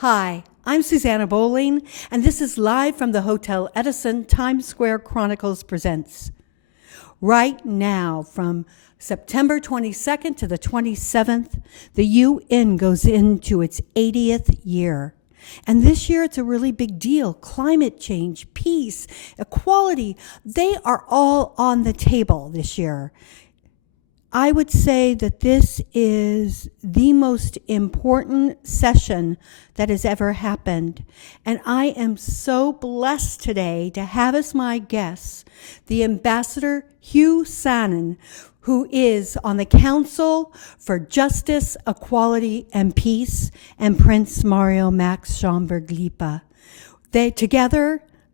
Hi, I'm Susanna Bowling, and this is live from the Hotel Edison Times Square Chronicles Presents. Right now, from September 22nd to the 27th, the UN goes into its 80th year. And this year, it's a really big deal. Climate change, peace, equality, they are all on the table this year. I would say that this is the most important session that has ever happened. And I am so blessed today to have as my guest the Ambassador Hugues Sanon, who is on the Council for Justice, Equality, and Peace, and Prince Mario Max Schaumburg Lippe.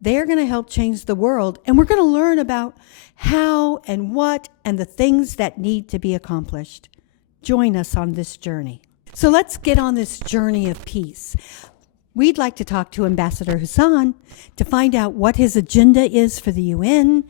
They're going to help change the world, and we're going to learn about how and what and the things that need to be accomplished. Join us on this journey. So let's get on this journey of peace. We'd like to talk to Ambassador Hugues to find out what his agenda is for the UN.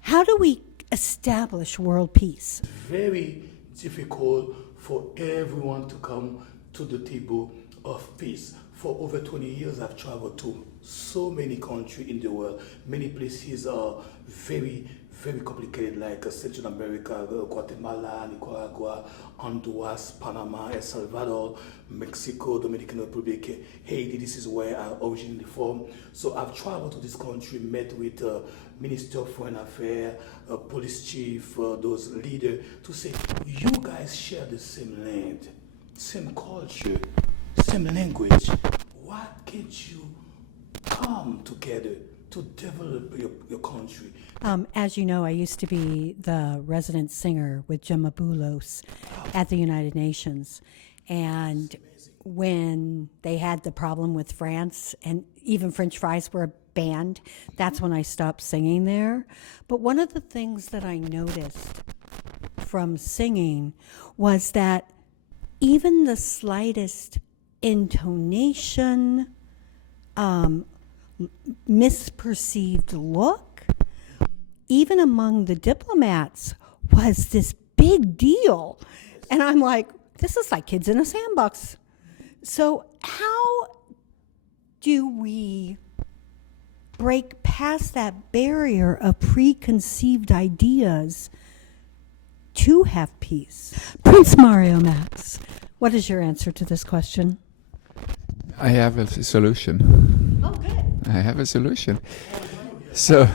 How do we establish world peace? Very difficult for everyone to come to the table of peace. For over 20 years, I've traveled to so many countries in the world. Many places are very, very complicated, like Central America, Guatemala, Nicaragua, Honduras, Panama, El Salvador, Mexico, Dominican Republic, Haiti. This is where I'm originally from. So I've traveled to this country, met with Minister of Foreign Affairs, police chief, those leaders, to say, you guys share the same land, same culture, same language. Why can't you come together to develop your country? As you know, I used to be the resident singer with Gemma Boulos at the United Nations. And when they had the problem with France, and even French fries were banned, that's when I stopped singing there. But one of the things that I noticed from singing was that even the slightest intonation, misperceived look, even among the diplomats, was this big deal. And I'm like, this is like kids in a sandbox. So how do we break past that barrier of preconceived ideas to have peace? Prince Mario Max, what is your answer to this question? I have a solution. Oh, good. I have a solution. So,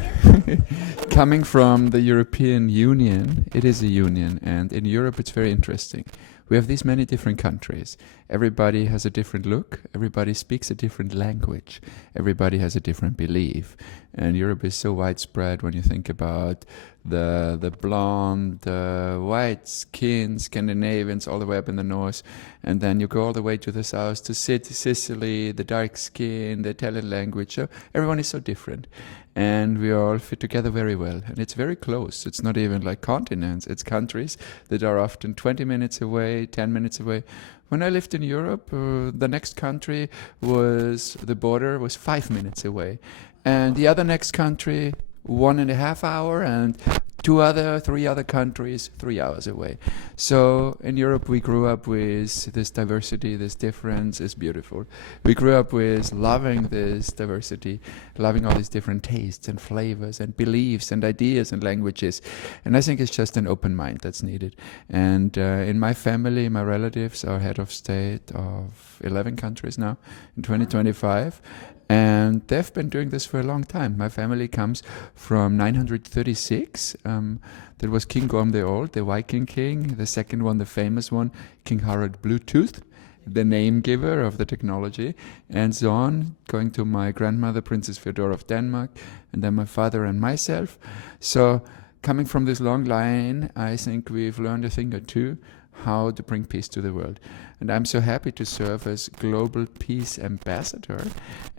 coming from the European Union, it is a union, and in Europe it's very interesting. We have these many different countries. Everybody has a different look. Everybody speaks a different language. Everybody has a different belief. And Europe is so widespread when you think about the blonde, white skin Scandinavians all the way up in the north. And then you go all the way to the south to Sicily, the dark skin, the Italian language. So everyone is so different. And we all fit together very well. And it's very close. It's not even like continents. It's countries that are often 20 minutes away, 10 minutes away. When I lived in Europe, the next country the border was 5 minutes away. And the other next country, 1.5 hours, and 3 other countries, 3 hours away. So in Europe, we grew up with this diversity, this difference is beautiful. We grew up with loving this diversity, loving all these different tastes and flavors and beliefs and ideas and languages. And I think it's just an open mind that's needed. And in my family, my relatives are head of state of 11 countries now in 2025. And they've been doing this for a long time. My family comes from 936. There was King Gorm the Old, the Viking king. The second one, the famous one, King Harald Bluetooth, the name giver of the technology, and so on, going to my grandmother, Princess Feodora of Denmark, and then my father and myself. So coming from this long line, I think we've learned a thing or two how to bring peace to the world. And I'm so happy to serve as Global Peace Ambassador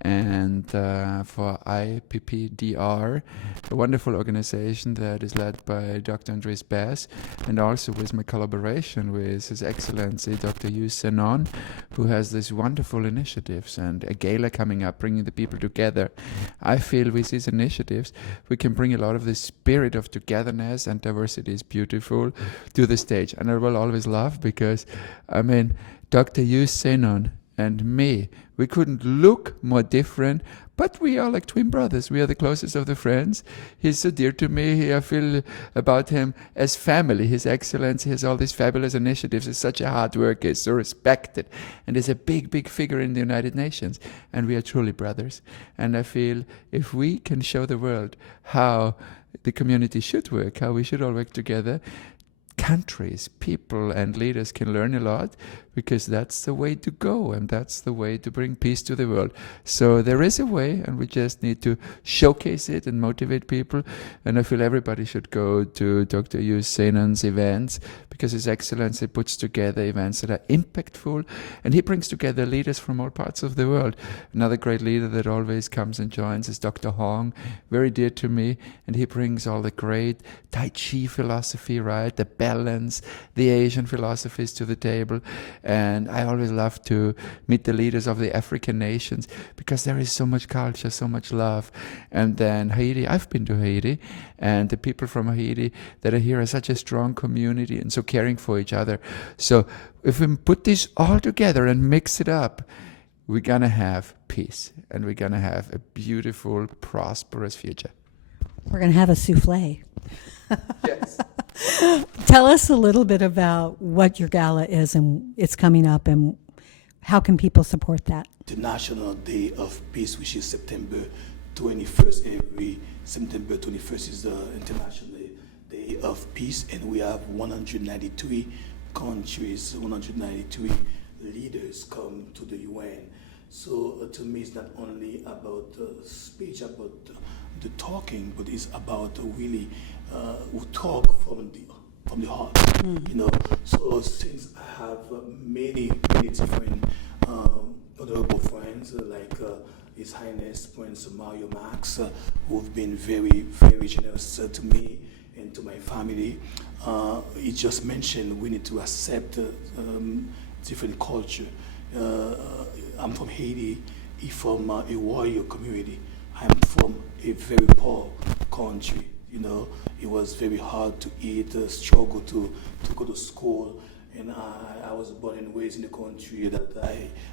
and for IPPDR, a wonderful organization that is led by Dr. Andres Bass, and also with my collaboration with His Excellency Dr. Hugues Sanon, who has these wonderful initiatives and a gala coming up, bringing the people together. I feel with these initiatives, we can bring a lot of the spirit of togetherness and diversity is beautiful to the stage. And I will always laugh because, I mean, Dr. Hugues Sanon and me. We couldn't look more different, but we are like twin brothers. We are the closest of the friends. He's so dear to me. I feel about him as family. His Excellency has all these fabulous initiatives. He's such a hard worker. He's so respected. And is a big, big figure in the United Nations. And we are truly brothers. And I feel if we can show the world how the community should work, how we should all work together, countries, people, and leaders can learn a lot, because that's the way to go, and that's the way to bring peace to the world. So there is a way, and we just need to showcase it and motivate people. And I feel everybody should go to Dr. Hugues Sanon's events, because His Excellency puts together events that are impactful, and he brings together leaders from all parts of the world. Another great leader that always comes and joins is Dr. Hong, very dear to me, and he brings all the great Tai Chi philosophy, right, the balance, the Asian philosophies to the table. And I always love to meet the leaders of the African nations, because there is so much culture, so much love. And then Haiti, I've been to Haiti, and the people from Haiti that are here are such a strong community and so caring for each other. So if we put this all together and mix it up, we're going to have peace, and we're going to have a beautiful, prosperous future. We're going to have a souffle. Yes. Tell us a little bit about what your gala is, and it's coming up, and how can people support that? The National Day of Peace, which is September 21st. Every September 21st is the International Day of Peace, and we have 193 countries, 193 leaders come to the UN. So to me, it's not only about speech, about the talking, but it's about really we talk from the heart. You know. So since I have many different honorable friends like His Highness Prince Mario Max, who've been very generous to me and to my family. He just mentioned we need to accept different culture. I'm from Haiti. He's from a warrior community. I'm from a very poor country. You know, it was very hard to eat, struggle to go to school. And I was born and raised in a country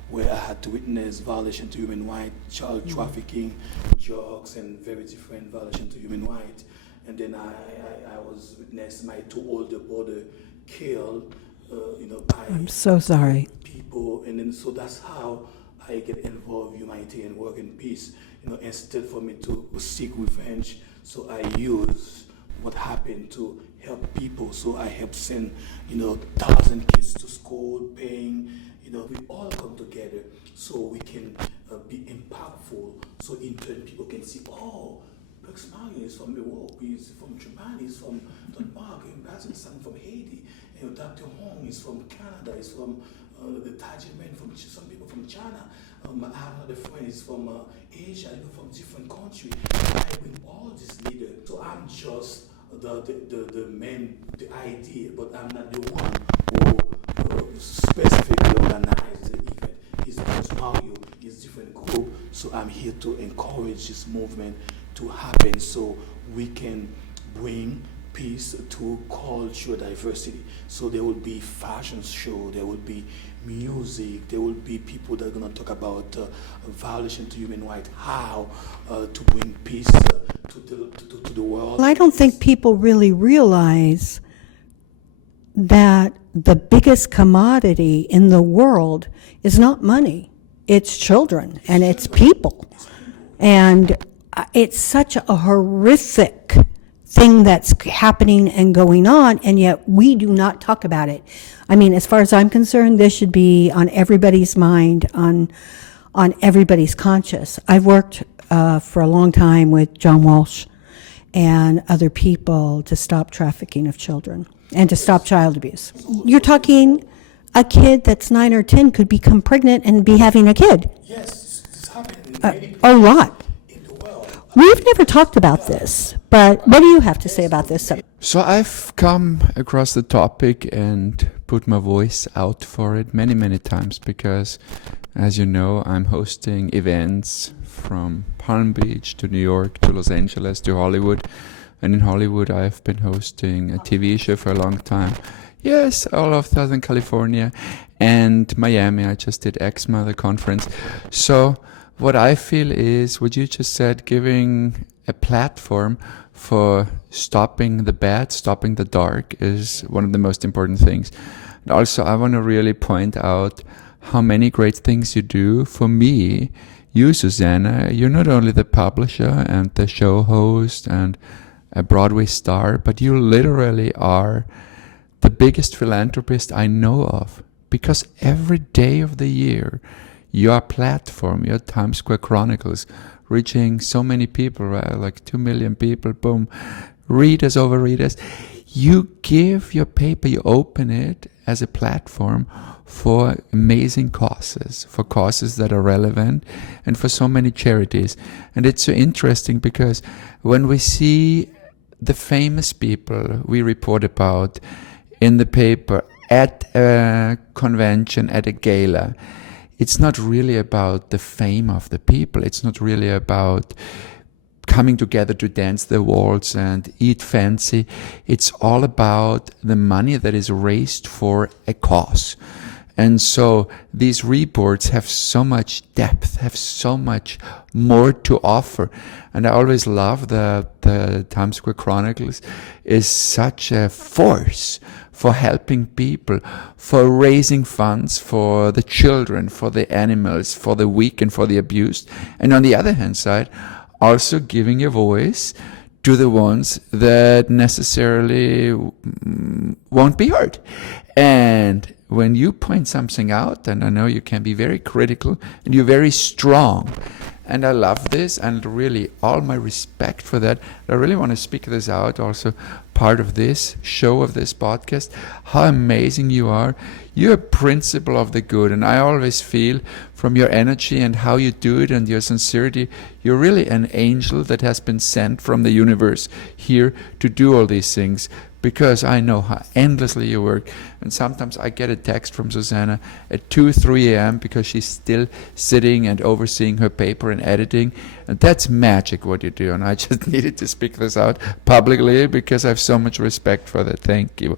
where I had to witness violation to human rights, child trafficking, drugs, and very different violation to human rights. And then I was witnessed my two older brother killed, by I'm so sorry. people. And then so that's how I get involved in humanitarian work and peace. Instead for me to seek revenge, so I use what happened to help people. So I help send, 1,000 kids to school, paying. We all come together so we can be impactful. So in turn, people can see, oh, Bugs Mario is from Europe, he's from Japan, he's from Denmark, Ambassador Sanon from Haiti, Dr. Hong is from Canada, he's from the Tajman, from some people from China. I have another friend, he's from Asia, from different countries. I bring all these leaders. So I'm just the man, the idea, but I'm not the one who specifically organized the event. It's Bugs Mario, it's different group. So I'm here to encourage this movement to happen so we can bring peace to cultural diversity. So there will be fashion show, there will be music, there will be people that are going to talk about violation to human rights, how to bring peace to the world. Well, I don't think people really realize that the biggest commodity in the world is not money. It's children and it's people. And it's such a horrific thing that's happening and going on, and yet we do not talk about it. I mean, as far as I'm concerned, this should be on everybody's mind, on everybody's conscious. I've worked for a long time with John Walsh and other people to stop trafficking of children and to stop child abuse. You're talking a kid that's 9 or 10 could become pregnant and be having a kid. Yes, it's happening. A lot. In the world. We've never talked about this, but what do you have to say about this subject? So I've come across the topic and put my voice out for it many times, because, as you know, I'm hosting events from Palm Beach to New York to Los Angeles to Hollywood. And in Hollywood, I've been hosting a TV show for a long time. Yes, all of Southern California and Miami. I just did EXMA, the conference. So what I feel is what you just said, giving a platform for stopping the bad, stopping the dark is one of the most important things. And also, I want to really point out how many great things you do. For me, you, Susanna, you're not only the publisher and the show host and a Broadway star, but you literally are the biggest philanthropist I know of. Because every day of the year, your platform, your Times Square Chronicles, reaching so many people, right? Like 2 million people, boom, readers over readers. You give your paper, you open it as a platform for amazing causes, for causes that are relevant, and for so many charities. And it's so interesting because when we see the famous people we report about in the paper at a convention, at a gala, it's not really about the fame of the people. It's not really about coming together to dance the waltz and eat fancy. It's all about the money that is raised for a cause. And so these reports have so much depth, have so much more to offer. And I always love that the Times Square Chronicles is such a force for helping people, for raising funds for the children, for the animals, for the weak and for the abused. And on the other hand side, also giving a voice to the ones that necessarily won't be heard. And when you point something out, and I know you can be very critical and you're very strong, and I love this, and really all my respect for that. I really want to speak this out, also part of this show, of this podcast, how amazing you are. You're a principle of the good, and I always feel from your energy and how you do it and your sincerity, you're really an angel that has been sent from the universe here to do all these things, because I know how endlessly you work. And sometimes I get a text from Susanna at 2, 3 a.m. because she's still sitting and overseeing her paper and editing. And that's magic what you do. And I just needed to speak this out publicly because I have so much respect for that. Thank you.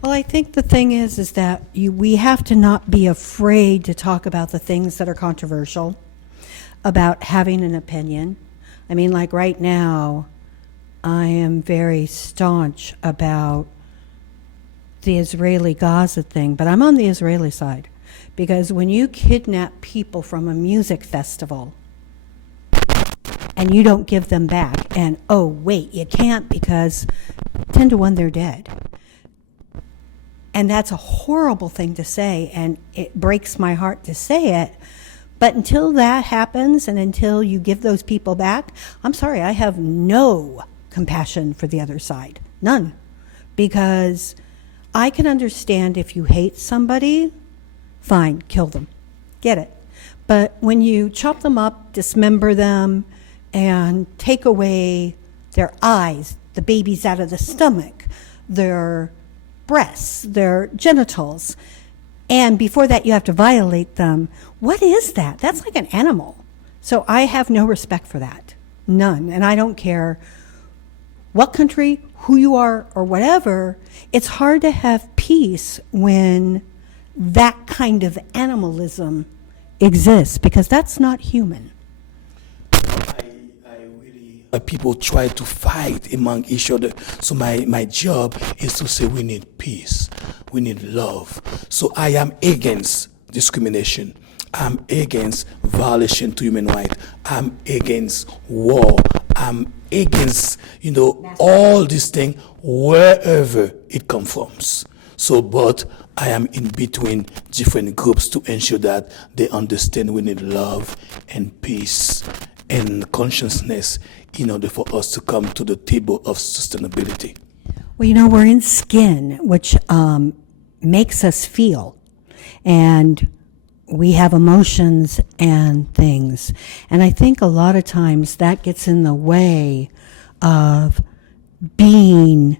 Well, I think the thing is that we have to not be afraid to talk about the things that are controversial, about having an opinion. I mean, like right now, I am very staunch about the Israeli-Gaza thing, but I'm on the Israeli side. Because when you kidnap people from a music festival and you don't give them back, and oh, wait, you can't because 10 to 1 they're dead. And that's a horrible thing to say, and it breaks my heart to say it. But until that happens and until you give those people back, I'm sorry, I have no compassion for the other side. None. Because I can understand if you hate somebody, fine, kill them. Get it. But when you chop them up, dismember them, and take away their eyes, the babies out of the stomach, their breasts, their genitals, and before that you have to violate them, what is that? That's like an animal. So I have no respect for that. None. And I don't care what country, who you are, or whatever. It's hard to have peace when that kind of animalism exists, because that's not human. People try to fight among each other. So my job is to say we need peace, we need love. So I am against discrimination. I'm against violation to human rights. I'm against war. I'm against, all these things wherever it comes from. So, but I am in between different groups to ensure that they understand we need love and peace and consciousness in order for us to come to the table of sustainability. Well, we're in skin, which makes us feel. And we have emotions and things. And I think a lot of times that gets in the way of being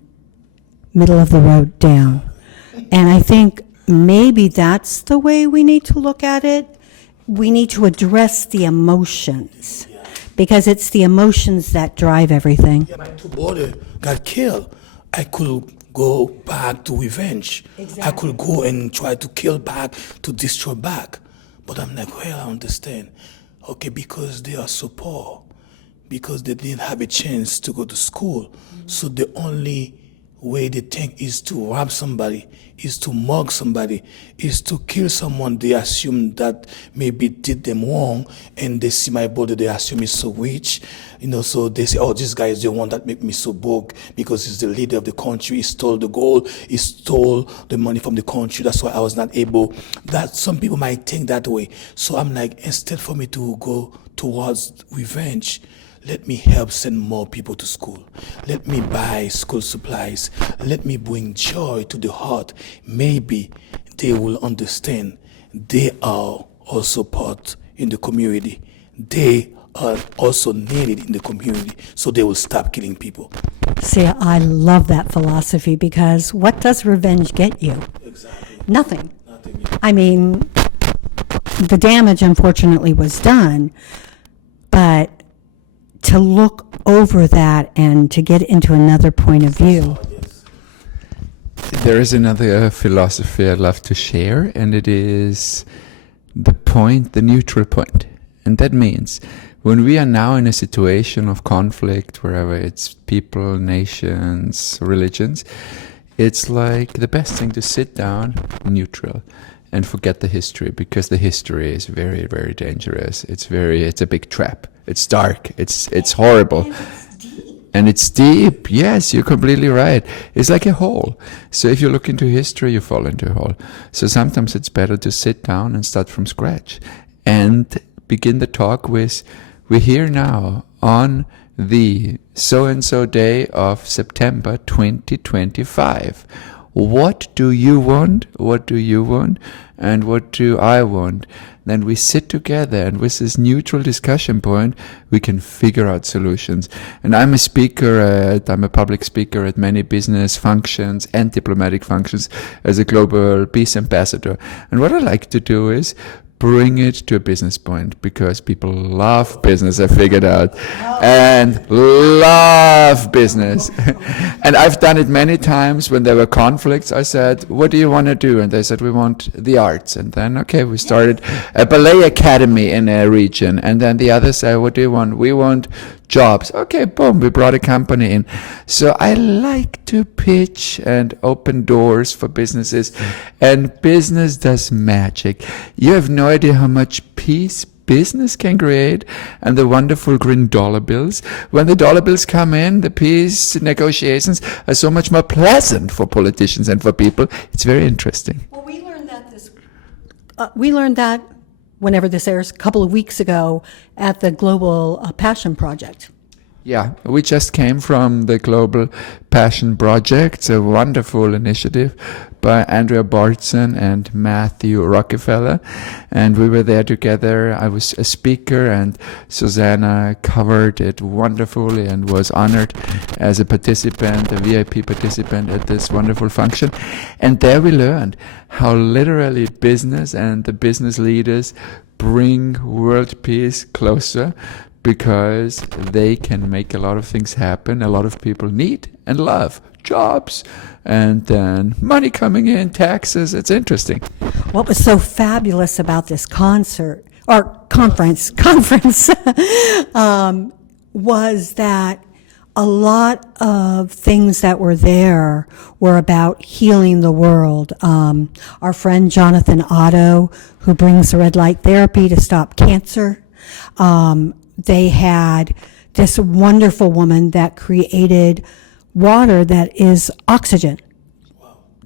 middle of the road down. And I think maybe that's the way we need to look at it. We need to address the emotions, because it's the emotions that drive everything. My two brothers got killed. I could go back to revenge. Exactly. I could go and try to kill back, to destroy back. But I'm like, well, I understand. Okay, because they are so poor, because they didn't have a chance to go to school. So the only way they think is to rob somebody, is to mug somebody, is to kill someone they assume that maybe did them wrong, and they see my body, they assume it's so rich, so they say, oh, this guy is the one that make me so broke because he's the leader of the country, he stole the gold, he stole the money from the country, that's why I was not able. That some people might think that way. So I'm like, instead for me to go towards revenge, let me help send more people to school. Let me buy school supplies. Let me bring joy to the heart. Maybe they will understand they are also part in the community. They are also needed in the community, so they will stop killing people. See, I love that philosophy, because what does revenge get you? Exactly. Nothing. Nothing. I mean, the damage unfortunately was done, but to look over that and to get into another point of view. Yes. There is another philosophy I'd love to share, and it is the neutral point. And that means when we are now in a situation of conflict, wherever it's people, nations, religions, it's like the best thing to sit down neutral and forget the history, because the history is very, very dangerous. It's a big trap. It's dark. It's horrible. And it's deep. Yes, you're completely right. It's like a hole. So if you look into history, you fall into a hole. So sometimes it's better to sit down and start from scratch and begin the talk with, we're here now on the so-and-so day of September 2025. What do you want? What do you want? And what do I want? Then we sit together, and with this neutral discussion point, we can figure out solutions. And I'm a public speaker at many business functions and diplomatic functions as a global peace ambassador. And what I like to do is bring it to a business point, because people love business, I figured out, and love business. And I've done it many times when there were conflicts. I said, what do you want to do? And they said, we want the arts. And then, okay, we started a ballet academy in a region. And then the others said, what do you want? We want jobs. Okay, boom, we brought a company in. So I like to pitch and open doors for businesses, and business does magic. You have no idea how much peace business can create, and the wonderful green dollar bills. When the dollar bills come in, the peace negotiations are so much more pleasant for politicians and for people. It's very interesting. Well, we learned that whenever this airs, a couple of weeks ago at the Global Passion Project. Yeah, we just came from the Global Passion Project. It's a wonderful initiative by Andrea Bartson and Matthew Rockefeller. And we were there together. I was a speaker, and Susanna covered it wonderfully and was honored as a participant, a VIP participant at this wonderful function. And there we learned how literally business and the business leaders bring world peace closer, because they can make a lot of things happen. A lot of people need and love jobs, and then money coming in, taxes. It's interesting. What was so fabulous about this conference, was that a lot of things that were there were about healing the world. Our friend Jonathan Otto, who brings the red light therapy to stop cancer, they had this wonderful woman that created water that is oxygen.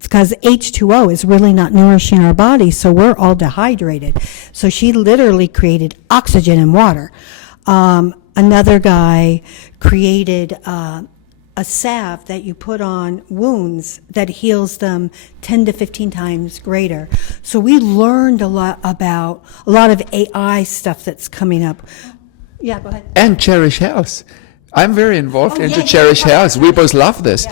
Because H2O is really not nourishing our body, so we're all dehydrated. So she literally created oxygen in water. Another guy created a salve that you put on wounds that heals them 10 to 15 times greater. So we learned a lot about a lot of AI stuff that's coming up. Yeah, go ahead. And Cherish Health. I'm very involved into Cherish Health. We both love this.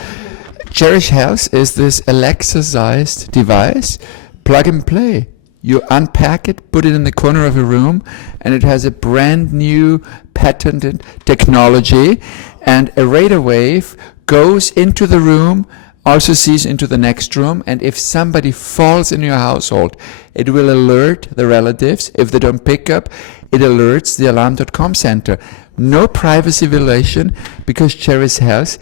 Cherish Health is this Alexa-sized device, plug and play. You unpack it, put it in the corner of a room, and it has a brand new patented technology, and a radar wave goes into the room also sees into the next room, and if somebody falls in your household, it will alert the relatives. If they don't pick up, it alerts the alarm.com center. No privacy violation, because Cherry's Health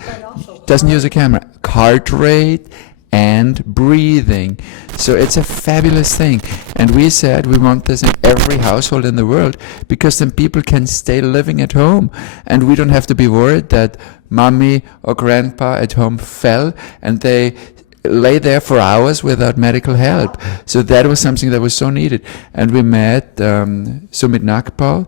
doesn't use a camera. Heart rate and breathing. So it's a fabulous thing. And we said we want this in every household in the world, because then people can stay living at home, and we don't have to be worried that mommy or grandpa at home fell and they lay there for hours without medical help. So that was something that was so needed. And we met Sumit Nagpal,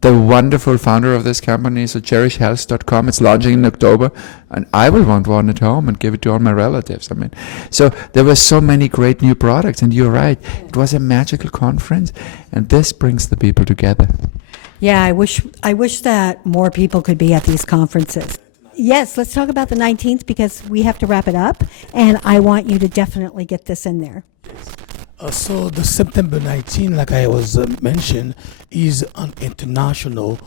the wonderful founder of this company, so cherishhealth.com. It's launching in October, and I will want one at home and give it to all my relatives. I mean, so there were so many great new products, and you're right, it was a magical conference, and this brings the people together. Yeah, I wish that more people could be at these conferences. Yes, let's talk about the 19th, because we have to wrap it up, and I want you to definitely get this in there. So the September 19, like I was mentioned, is an international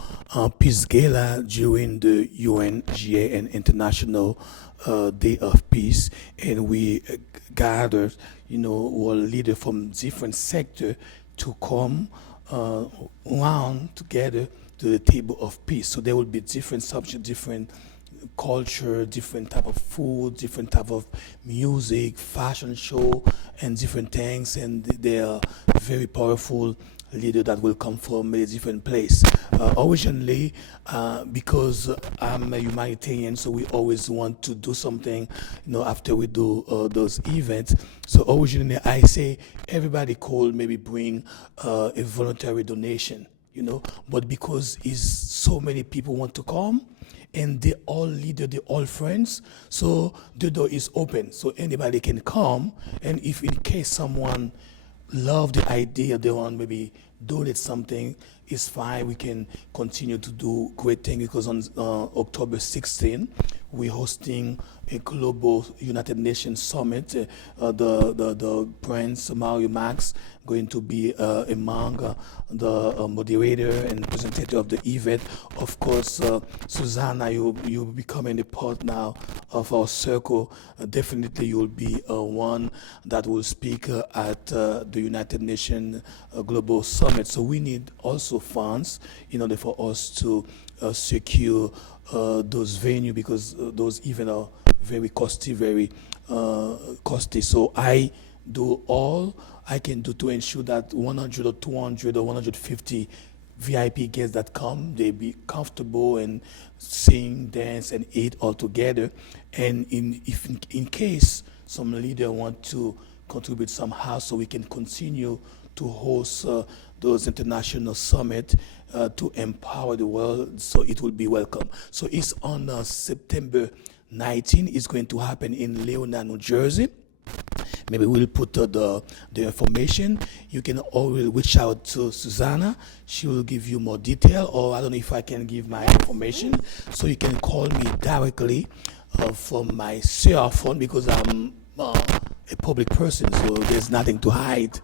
peace gala during the UNGA and International Day of Peace, and we gathered, our leaders from different sectors to come around together to the table of peace. So there will be different subjects, different culture, different type of food, different type of music, fashion show, and different things. And they are very powerful leaders that will come from a different place. Originally, because I'm a humanitarian, so we always want to do something, after we do those events. So originally, I say everybody could maybe bring a voluntary donation, but because is so many people want to come, and they all leaders, they all friends, so the door is open, so anybody can come. And if in case someone love the idea, they want maybe donate something, it's fine. We can continue to do great things, because on October 16, we're hosting a global United Nations summit. The Prince Mario Max going to be among the moderator and presenter of the event. Of course, Susanna, you'll be becoming a part now of our circle. Definitely, you'll be one that will speak at the United Nations Global Summit. So we need also funds in order for us to secure those venues, because those events are very costly, So I do all I can do to ensure that 100 or 200 or 150 VIP guests that come, they be comfortable and sing, dance, and eat all together. And if in case some leader want to contribute somehow, so we can continue to host those international summit to empower the world, so it will be welcome. So it's on September 19. It's going to happen in Leona, New Jersey. Maybe we'll put the information. You can always reach out to Susanna. She will give you more detail, or I don't know if I can give my information. So you can call me directly from my cell phone, because I'm a public person, so there's nothing to hide.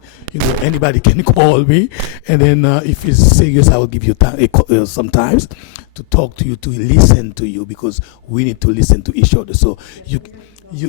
Anybody can call me, and then if it's serious, I will give you time sometimes to talk to you, to listen to you, because we need to listen to each other. So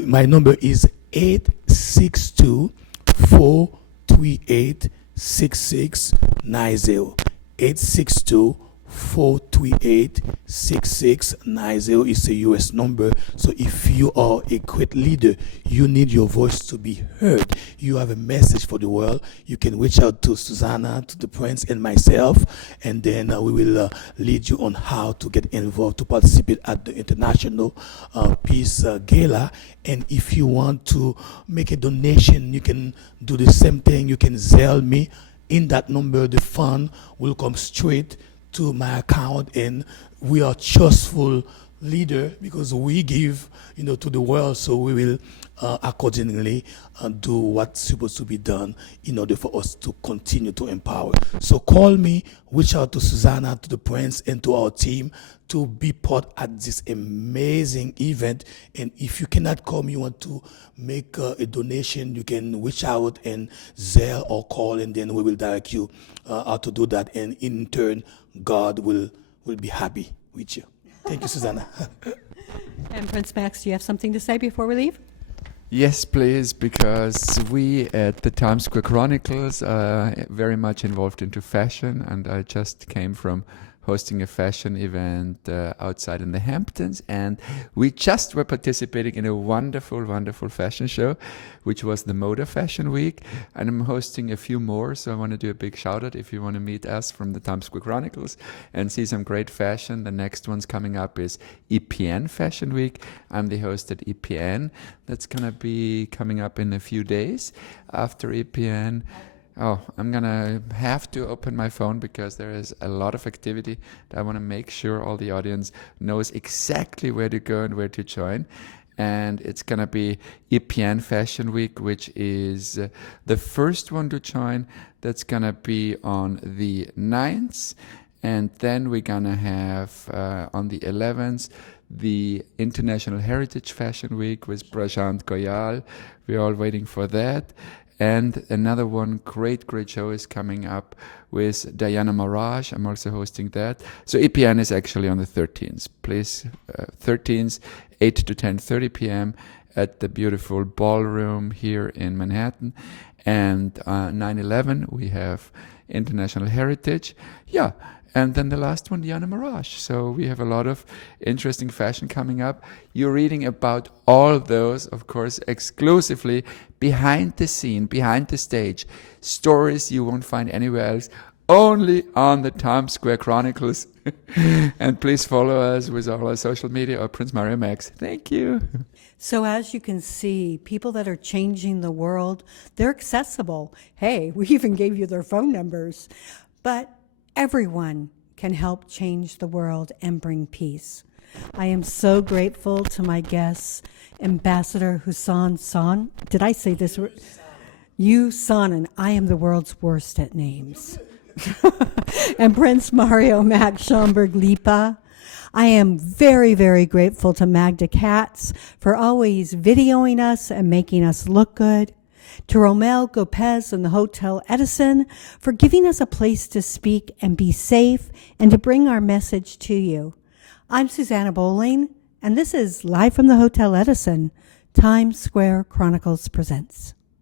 my number is 862-438-6690. 862-438-6690 is a US number. So if you are a great leader, you need your voice to be heard. You have a message for the world. You can reach out to Susanna, to the Prince, and myself, and then we will lead you on how to get involved to participate at the International Peace Gala. And if you want to make a donation, you can do the same thing. You can Zelle me. In that number, the fund will come straight to my account, and we are trustful leader, because we give to the world, so we will accordingly do what's supposed to be done in order for us to continue to empower. So call me, reach out to Susanna, to the Prince, and to our team to be part at this amazing event. And if you cannot come, you want to make a donation, you can reach out and Zelle or call, and then we will direct you how to do that. And in turn, God will be happy with you. Thank you, Susanna. And Prince Max, do you have something to say before we leave? Yes, please, because we at the Times Square Chronicles are very much involved into fashion, and I just came from hosting a fashion event outside in the Hamptons, and we just were participating in a wonderful, wonderful fashion show, which was the Moda Fashion Week, and I'm hosting a few more, so I want to do a big shout out if you want to meet us from the Times Square Chronicles and see some great fashion. The next one's coming up is EPN Fashion Week. I'm the host at EPN. That's gonna be coming up in a few days. After EPN, oh, I'm gonna have to open my phone because there is a lot of activity that I want to make sure all the audience knows exactly where to go and where to join. And it's gonna be EPN Fashion Week, which is the first one to join. That's gonna be on the 9th, and then we're gonna have on the 11th the International Heritage Fashion Week with Prashant Goyal. We're all waiting for that. And another one great show is coming up with Diana Maraj. I'm also hosting that. So EPN is actually on the 13th. Please, 13th, 8 to 10:30 p.m. at the beautiful ballroom here in Manhattan. And 9/11, we have International Heritage. Yeah. And then the last one, Diana Maraj. So we have a lot of interesting fashion coming up. You're reading about all those, of course, exclusively behind the scene, behind the stage. Stories you won't find anywhere else, only on the Times Square Chronicles. And please follow us with all our social media or Prince Mario Max. Thank you. So as you can see, people that are changing the world, they're accessible. Hey, we even gave you their phone numbers. But everyone can help change the world and bring peace. I am so grateful to my guests, Ambassador Sanon. Did I say this? Sanon. I am the world's worst at names. And Prince Mario Max Schaumburg Lippe. I am very, very grateful to Magda Katz for always videoing us and making us look good. To Romel Gopez and the Hotel Edison for giving us a place to speak and be safe and to bring our message to you. I'm Susanna Bowling, and this is Live from the Hotel Edison, Times Square Chronicles presents.